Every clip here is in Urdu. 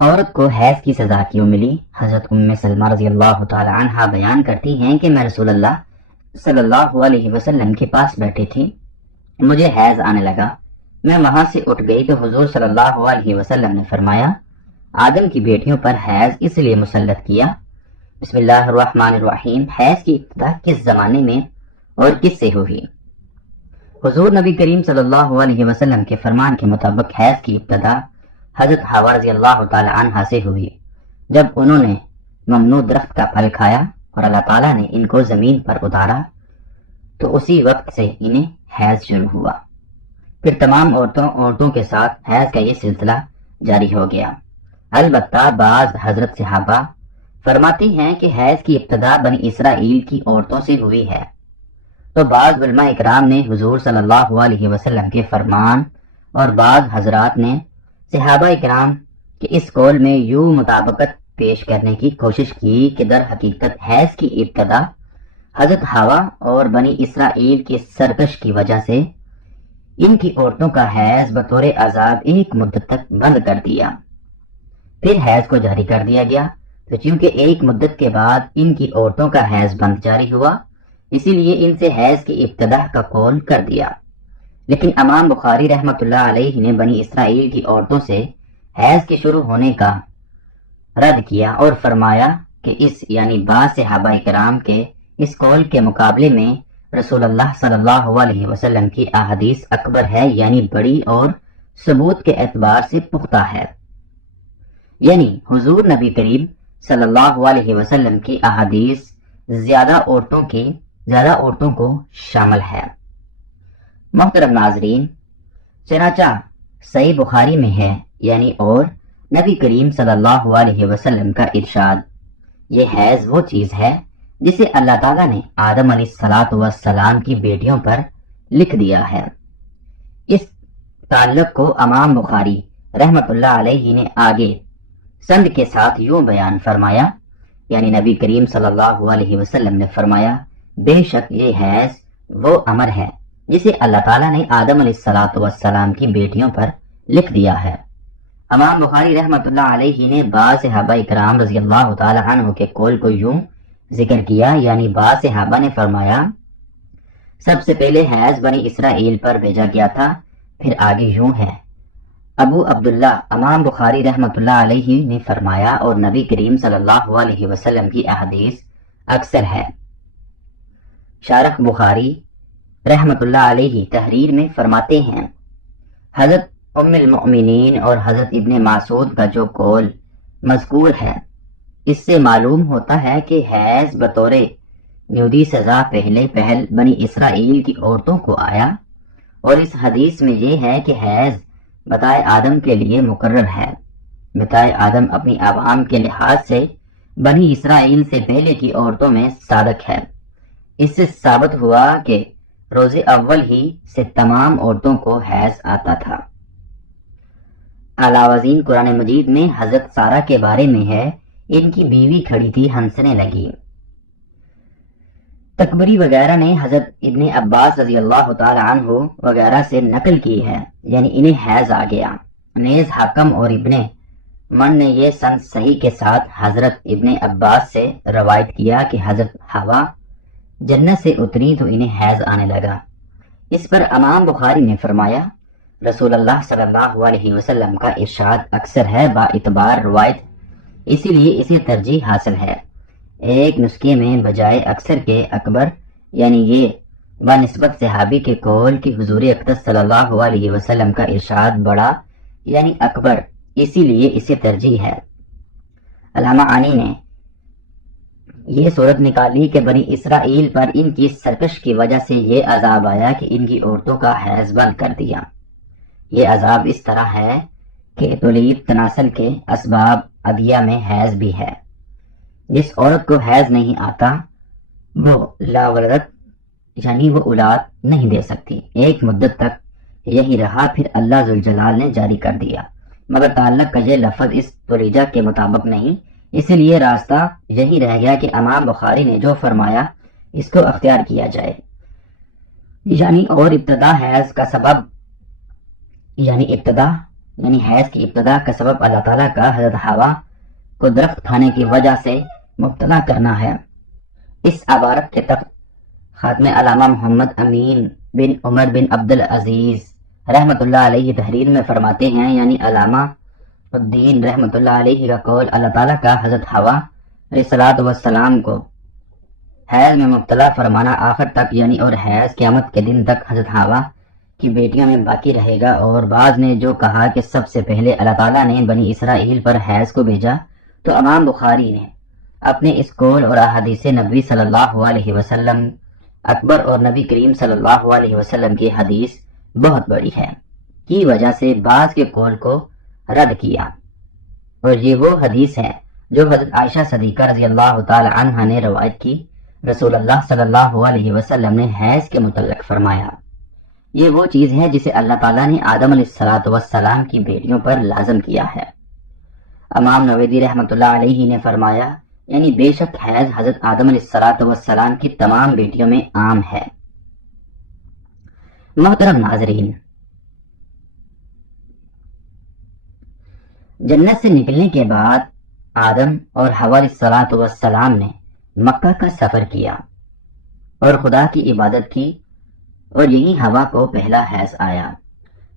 عورت کو حیض کی سزا کیوں ملی؟ حضرت ام سلمہ رضی اللہ تعالی عنہا بیان کرتی ہیں کہ میں رسول اللہ صلی اللہ علیہ وسلم کے پاس بیٹھی تھی، مجھے حیض آنے لگا، میں وہاں سے اٹھ گئی تو حضور صلی اللہ علیہ وسلم نے فرمایا، آدم کی بیٹیوں پر حیض اس لیے مسلط کیا۔ بسم اللہ الرحمن الرحیم۔ حیض کی ابتدا کس زمانے میں اور کس سے ہوئی؟ حضور نبی کریم صلی اللہ علیہ وسلم کے فرمان کے مطابق حیض کی ابتدا حضرت حوا رضی اللہ تعالی عنہا سے ہوئی، جب انہوں نے ممنوع درخت کا پھل کھایا اور اللہ تعالیٰ نے ان کو زمین پر اتارا تو اسی وقت سے انہیں حیض شروع ہوا۔ پھر تمام عورتوں کے ساتھ حیض کا یہ سلسلہ جاری ہو گیا۔ البتہ بعض حضرت صحابہ فرماتی ہیں کہ حیض کی ابتدا بنی اسرائیل کی عورتوں سے ہوئی ہے، تو بعض علماء اکرام نے حضور صلی اللہ علیہ وسلم کے فرمان اور بعض حضرات نے صحابہ اکرام کے اس قول میں یوں مطابقت پیش کرنے کی کوشش کی کہ در حقیقت حیض کی ابتدا حضرت حوا اور بنی اسرائیل کی سرکش کی وجہ سے ان کی عورتوں کا حیض بطور عذاب ایک مدت تک بند کر دیا، پھر حیض کو جاری کر دیا گیا، تو چونکہ ایک مدت کے بعد ان کی عورتوں کا حیض بند جاری ہوا، اسی لیے ان سے حیض کی ابتدا کا قول کر دیا۔ لیکن امام بخاری رحمۃ اللہ علیہ نے بنی اسرائیل کی عورتوں سے حیض کے شروع ہونے کا رد کیا اور فرمایا کہ اس یعنی بعض صحابہ کرام کے اس قول کے مقابلے میں رسول اللہ صلی اللہ علیہ وسلم کی احادیث اکبر ہے، یعنی بڑی اور ثبوت کے اعتبار سے پختہ ہے، یعنی حضور نبی کریم صلی اللہ علیہ وسلم کی احادیث زیادہ عورتوں کو شامل ہے۔ محترم ناظرین، چنانچہ صحیح بخاری میں ہے، یعنی اور نبی کریم صلی اللہ علیہ وسلم کا ارشاد، یہ حیض وہ چیز ہے جسے اللہ تعالیٰ نے آدم علیہ السلام کی بیٹیوں پر لکھ دیا ہے۔ اس تعلق کو امام بخاری رحمت اللہ علیہ نے آگے سند کے ساتھ یوں بیان فرمایا، یعنی نبی کریم صلی اللہ علیہ وسلم نے فرمایا، بے شک یہ حیض وہ امر ہے جسے اللہ تعالیٰ نے آدم علیہ السلام کی بیٹیوں پر لکھ دیا ہے۔ امام بخاری رحمت اللہ علیہ نے بعض صحابہ اکرام رضی اللہ تعالی عنہ کے قول کو یوں ذکر کیا، یعنی بعض صحابہ نے فرمایا، سب سے پہلے حیض بنی اسرائیل پر بھیجا گیا تھا، پھر آگے یوں ہے۔ ابو عبداللہ امام بخاری رحمت اللہ علیہ نے فرمایا، اور نبی کریم صلی اللہ علیہ وسلم کی احادیث اکثر ہے۔ شارح بخاری رحمت اللہ علیہ تحریر میں فرماتے ہیں، حضرت ام المؤمنین اور حضرت ابن مسعود کا جو قول مذکور ہے، اس سے معلوم ہوتا ہے کہ حیض بطور نیودی سزا پہل بنی اسرائیل کی عورتوں کو آیا، اور اس حدیث میں یہ ہے کہ حیض بتائے آدم کے لیے مقرر ہے۔ بتائے آدم اپنی عوام کے لحاظ سے بنی اسرائیل سے پہلے کی عورتوں میں صادق ہے۔ اس سے ثابت ہوا کہ روز اول ہی سے تمام عورتوں کو حیض آتا تھا۔ علاوہ قرآن مجید میں حضرت سارہ کے بارے میں ہے، ان کی بیوی کھڑی تھی، ہنسنے لگی۔ تکبری وغیرہ نے حضرت ابن عباس رضی اللہ تعالی عنہ وغیرہ سے نقل کی ہے، یعنی انہیں حیض آ گیا۔ نیز حاکم اور ابن من نے یہ سند صحیح کے ساتھ حضرت ابن عباس سے روایت کیا کہ حضرت حوا جنت سے اتری تو انہیں حیض آنے لگا۔ اس پر امام بخاری نے فرمایا، رسول اللہ صلی اللہ علیہ وسلم کا ارشاد اکثر ہے با اعتبار روایت، اسی لیے اسے ترجیح حاصل ہے۔ ایک نسخے میں بجائے اکثر کے اکبر، یعنی یہ بنسبت صحابی کے قول کہ حضور اقدس صلی اللہ علیہ وسلم کا ارشاد بڑا یعنی اکبر، اسی لیے اسے ترجیح ہے۔ علامہ عنی نے یہ صورت نکالی کہ بنی اسرائیل پر ان کی سرکش کی وجہ سے یہ عذاب آیا کہ ان کی عورتوں کا حیض بند کر دیا۔ یہ عذاب اس طرح ہے کہ تولید تناسل کے اسباب عدیہ میں حیض بھی ہے۔ جس عورت کو حیض نہیں آتا وہ لا ولدت یعنی وہ اولاد نہیں دے سکتی۔ ایک مدت تک یہی رہا، پھر اللہ ذوالجلال نے جاری کر دیا، مگر تعلق کا یہ لفظ اس تولیجہ کے مطابق نہیں، اسی لیے راستہ یہی رہ گیا کہ امام بخاری نے جو فرمایا اس کو اختیار کیا جائے، یعنی اور ابتدا حیض کا سبب یعنی ابتدا یعنی حیض کی ابتدا کا سبب اللہ تعالیٰ کا حضرت حوا کو درخت کھانے کی وجہ سے مبتلا کرنا ہے۔ اس عبارت کے تحت خاتم علامہ محمد امین بن عمر بن عبدالعزیز رحمۃ اللہ علیہ تحریر میں فرماتے ہیں، یعنی علامہ الدین رحمۃ اللہ علیہ کا قول، اللہ تعالیٰ کا حضرت حوا علیہ الصلوۃ والسلام کو حیض میں مبتلا فرمانا آخر تک، یعنی اور حیض قیامت کے دن تک حضرت حوا کی بیٹیوں میں باقی رہے گا۔ اور بعض نے جو کہا کہ سب سے پہلے اللہ تعالیٰ نے بنی اسرائیل پر حیض کو بھیجا، تو امام بخاری نے اپنے اس قول اور احادیث نبوی صلی اللہ علیہ وسلم اکبر اور نبی کریم صلی اللہ علیہ وسلم کی حدیث بہت بڑی ہے کی وجہ سے بعض کے قول کو رد کیا، اور یہ وہ حدیث ہے جو حضرت عائشہ صدیقہ رضی اللہ تعالی عنہ نے روایت کی، رسول اللہ صلی اللہ علیہ وسلم نے حیض کے متعلق فرمایا، یہ وہ چیز ہے جسے اللہ تعالیٰ نے آدم علیہ السلام کی بیٹیوں پر لازم کیا ہے۔ امام نویدی رحمۃ اللہ علیہ نے فرمایا، یعنی بے شک حیض حضرت آدم علیہ السلام کی تمام بیٹیوں میں عام ہے۔ محترم ناظرین، جنت سے نکلنے کے بعد آدم اور حوا علیہ السلام نے مکہ کا سفر کیا اور خدا کی عبادت کی، اور یہی حوا کو پہلا حیض آیا۔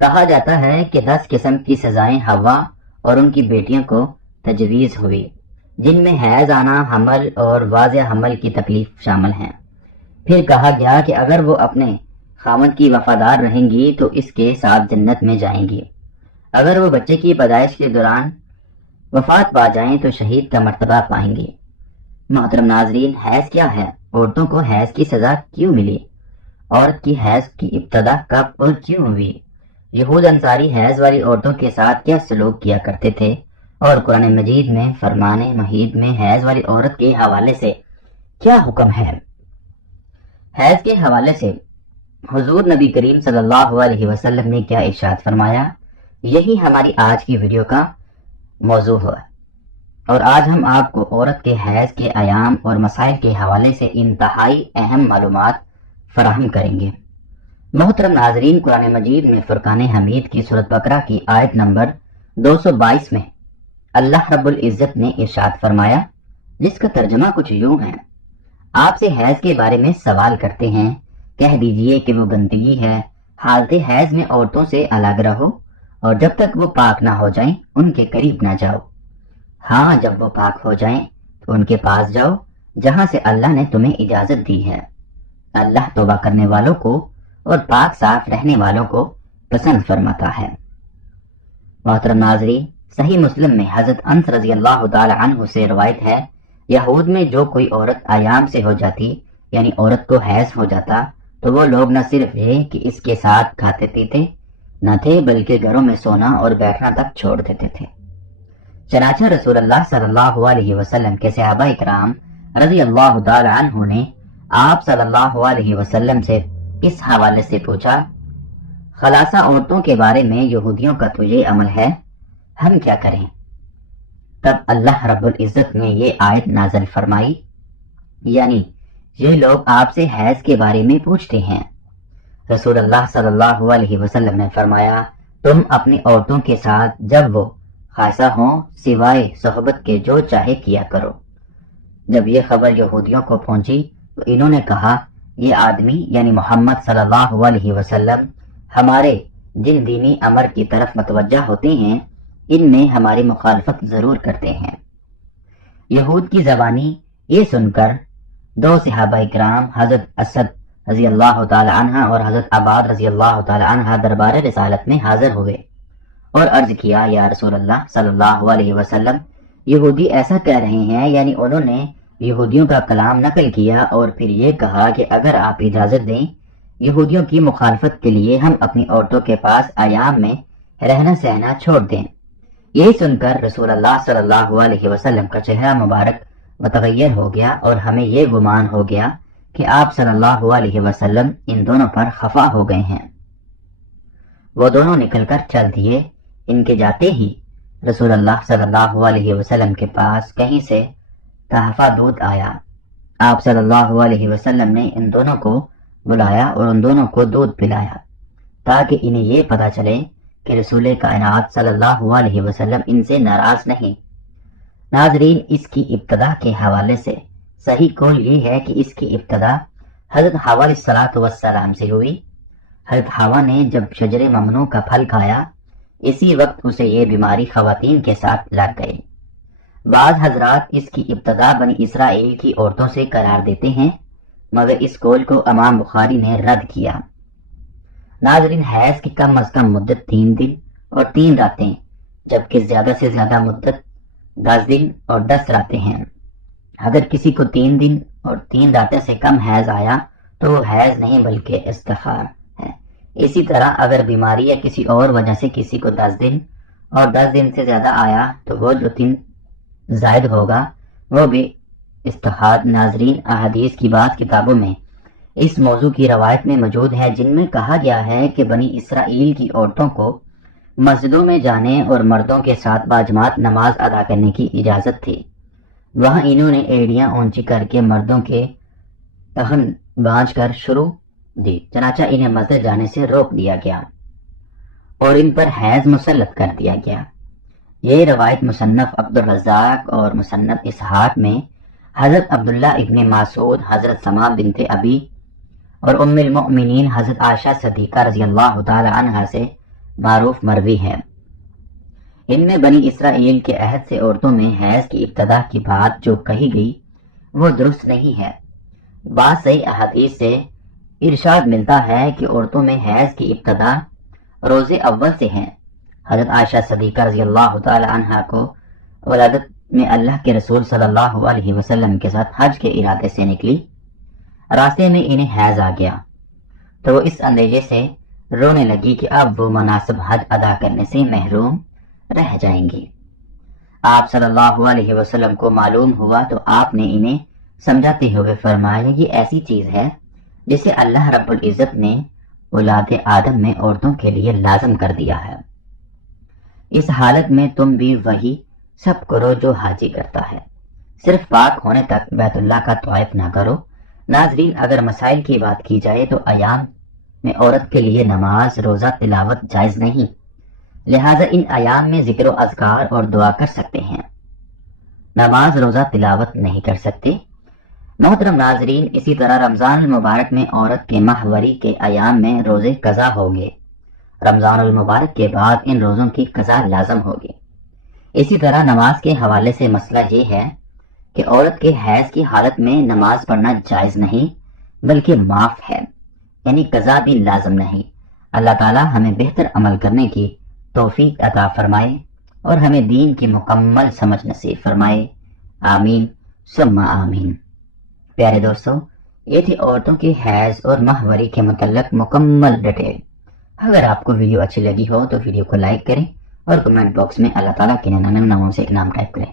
کہا جاتا ہے کہ 10 قسم کی سزائیں حوا اور ان کی بیٹیوں کو تجویز ہوئی، جن میں حیض آنا، حمل اور واضح حمل کی تکلیف شامل ہیں۔ پھر کہا گیا کہ اگر وہ اپنے خاوند کی وفادار رہیں گی تو اس کے ساتھ جنت میں جائیں گی، اگر وہ بچے کی پیدائش کے دوران وفات پا جائیں تو شہید کا مرتبہ پائیں گے۔ محترم ناظرین، حیض کیا ہے؟ عورتوں کو حیض کی سزا کیوں ملی؟ عورت کی حیض کی ابتدا کب اور کیوں ہوئی؟ یہود انصاری حیض والی عورتوں کے ساتھ کیا سلوک کیا کرتے تھے؟ اور قرآن مجید میں فرمان محید میں حیض والی عورت کے حوالے سے کیا حکم ہے؟ حیض کے حوالے سے حضور نبی کریم صلی اللہ علیہ وسلم نے کیا ارشاد فرمایا، یہی ہماری آج کی ویڈیو کا موضوع ہے، اور آج ہم آپ کو عورت کے حیض کے ایام اور مسائل کے حوالے سے انتہائی اہم معلومات فراہم کریں گے۔ محترم ناظرین، قرآن مجید میں فرقان حمید کی سورۃ بقرہ کی آیت نمبر 222 میں اللہ رب العزت نے ارشاد فرمایا، جس کا ترجمہ کچھ یوں ہے، آپ سے حیض کے بارے میں سوال کرتے ہیں، کہہ دیجئے کہ وہ گندگی ہے، حالت حیض میں عورتوں سے الگ رہو، اور جب تک وہ پاک نہ ہو جائیں ان کے قریب نہ جاؤ۔ ہاں، جب وہ پاک ہو جائیں تو ان کے پاس جاؤ جہاں سے اللہ نے تمہیں اجازت دی ہے۔ اللہ توبہ کرنے والوں کو اور پاک صاف رہنے والوں کو پسند فرماتا ہے۔ محترم ناظرین، صحیح مسلم میں حضرت انس رضی اللہ تعالی عنہ سے روایت ہے، یہود میں جو کوئی عورت ایام سے ہو جاتی، یعنی عورت کو حیض ہو جاتا، تو وہ لوگ نہ صرف یہ کہ اس کے ساتھ کھاتے پیتے نہ تھے، بلکہ گھروں میں سونا اور بیٹھنا تک چھوڑ دیتے تھے۔ چنانچہ رسول اللہ صلی اللہ علیہ وسلم کے صحابہ اکرام رضی اللہ تعالی عنہ نے آپ صلی اللہ علیہ وسلم سے اس حوالے سے پوچھا، خلاصہ عورتوں کے بارے میں یہودیوں کا تو یہ عمل ہے، ہم کیا کریں؟ تب اللہ رب العزت نے یہ آیت نازل فرمائی، یعنی یہ لوگ آپ سے حیض کے بارے میں پوچھتے ہیں۔ رسول اللہ صلی اللہ علیہ وسلم نے فرمایا، تم اپنی عورتوں کے ساتھ جب وہ خاصہ ہوں سوائے صحبت کے جو چاہے کیا کرو۔ جب یہ خبر یہودیوں کو پہنچی تو انہوں نے کہا، یہ آدمی یعنی محمد صلی اللہ علیہ وسلم ہمارے جن دینی امر کی طرف متوجہ ہوتے ہیں، ان میں ہماری مخالفت ضرور کرتے ہیں۔ یہود کی زبانی یہ سن کر دو صحابہ کرام حضرت اسد رضی اللہ تعالی عنہ اور حضرت عباد رضی اللہ تعالی عنہ دربار رسالت میں حاضر ہوئے اور عرض کیا، یا رسول اللہ صلی اللہ علیہ وسلم، یہودی ایسا کہہ رہے ہیں، یعنی انہوں نے یہودیوں کا کلام نقل کیا اور پھر یہ کہا کہ اگر آپ اجازت دیں، یہودیوں کی مخالفت کے لیے ہم اپنی عورتوں کے پاس ایام میں رہنا سہنا چھوڑ دیں۔ یہ سن کر رسول اللہ صلی اللہ علیہ وسلم کا چہرہ مبارک متغیر ہو گیا اور ہمیں یہ گمان ہو گیا کہ آپ صلی اللہ علیہ وسلم ان دونوں پر خفا ہو گئے ہیں۔ وہ دونوں نکل کر چل دیے۔ ان کے جاتے ہی رسول اللہ صلی اللہ علیہ وسلم کے پاس کہیں سے تحفہ دودھ آیا۔ آپ صلی اللہ علیہ وسلم نے ان دونوں کو بلایا اور ان دونوں کو دودھ پلایا تاکہ انہیں یہ پتہ چلے کہ رسول کائنات صلی اللہ علیہ وسلم ان سے ناراض نہیں۔ ناظرین، اس کی ابتدا کے حوالے سے صحیح قول یہ ہے کہ اس کی ابتدا حضرت حوا علیہ الصلوۃ والسلام سے ہوئی۔ حضرت حوا نے جب شجر ممنوع کا پھل کھایا، اسی وقت اسے یہ بیماری خواتین کے ساتھ لگ گئی۔ بعض حضرات اس کی ابتدا بنی اسرائیل کی عورتوں سے قرار دیتے ہیں، مگر اس قول کو امام بخاری نے رد کیا۔ ناظرین، حیض کی کم از کم مدت 3 دن اور 3 راتیں، جبکہ زیادہ سے زیادہ مدت 10 دن اور 10 راتیں ہیں۔ اگر کسی کو 3 دن اور 3 راتیں سے کم حیض آیا تو وہ حیض نہیں بلکہ استحاضہ ہے۔ اسی طرح اگر بیماری یا کسی اور وجہ سے کسی کو 10 دن اور 10 دن سے زیادہ آیا تو وہ جو 3 زائد ہوگا وہ بھی استحاضہ۔ ناظرین، احادیث کی بعض کتابوں میں اس موضوع کی روایت میں موجود ہے جن میں کہا گیا ہے کہ بنی اسرائیل کی عورتوں کو مسجدوں میں جانے اور مردوں کے ساتھ باجماعت نماز ادا کرنے کی اجازت تھی۔ وہاں انہوں نے ایڑیاں اونچی کر کے مردوں کے ٹہن بانچ کر شروع دی، چنانچہ انہیں مسجد جانے سے روک دیا گیا اور ان پر حیض مسلط کر دیا گیا۔ یہ روایت مصنف عبدالرزاق اور مصنف اسحاق میں حضرت عبداللہ ابن مسعود، حضرت سما بنت ابی اور ام المؤمنین حضرت عائشہ صدیقہ رضی اللہ تعالی عنہا سے معروف مروی ہے۔ ان میں بنی اسرائیل کے عہد سے عورتوں میں حیض کی ابتدا کی بات جو کہی گئی وہ درست نہیں ہے۔ بعض صحیح احادیث سے ارشاد ملتا ہے کہ عورتوں میں حیض کی ابتدا روز اول سے ہے۔ حضرت عائشہ صدیقہ رضی اللہ تعالی عنہا کو ولادت میں اللہ کے رسول صلی اللہ علیہ وسلم کے ساتھ حج کے ارادے سے نکلی، راستے میں انہیں حیض آ گیا تو وہ اس اندیشے سے رونے لگی کہ اب وہ مناسب حج ادا کرنے سے محروم رہ جائیں گی۔ آپ صلی اللہ علیہ وسلم کو معلوم ہوا تو آپ نے انہیں سمجھاتے ہوئے فرمایا، یہ ایسی چیز ہے جسے اللہ رب العزت نے اولاد آدم میں عورتوں کے لیے لازم کر دیا ہے۔ اس حالت میں تم بھی وہی سب کرو جو حاجی کرتا ہے، صرف پاک ہونے تک بیت اللہ کا طواف نہ کرو۔ ناظرین، اگر مسائل کی بات کی جائے تو ایام میں عورت کے لیے نماز، روزہ، تلاوت جائز نہیں، لہذا ان ایام میں ذکر و اذکار اور دعا کر سکتے ہیں، نماز، روزہ، تلاوت نہیں کر سکتے۔ محترم ناظرین، اسی طرح رمضان المبارک میں عورت کے ماہواری کے ایام میں روزے قضا ہوں گے۔ رمضان المبارک کے بعد ان روزوں کی قضا لازم ہوگی۔ اسی طرح نماز کے حوالے سے مسئلہ یہ ہے کہ عورت کے حیض کی حالت میں نماز پڑھنا جائز نہیں بلکہ معاف ہے، یعنی قضا بھی لازم نہیں۔ اللہ تعالی ہمیں بہتر عمل کرنے کی توفیق عطا فرمائے اور ہمیں دین کی مکمل سمجھ نصیب فرمائے، آمین ثم آمین۔ پیارے دوستو، یہ تھی عورتوں کے حیض اور ماہواری کے متعلق مکمل ڈیٹیل۔ اگر آپ کو ویڈیو اچھی لگی ہو تو ویڈیو کو لائک کریں اور کمنٹ باکس میں اللہ تعالیٰ کے ناموں سے انعام ٹائپ کریں۔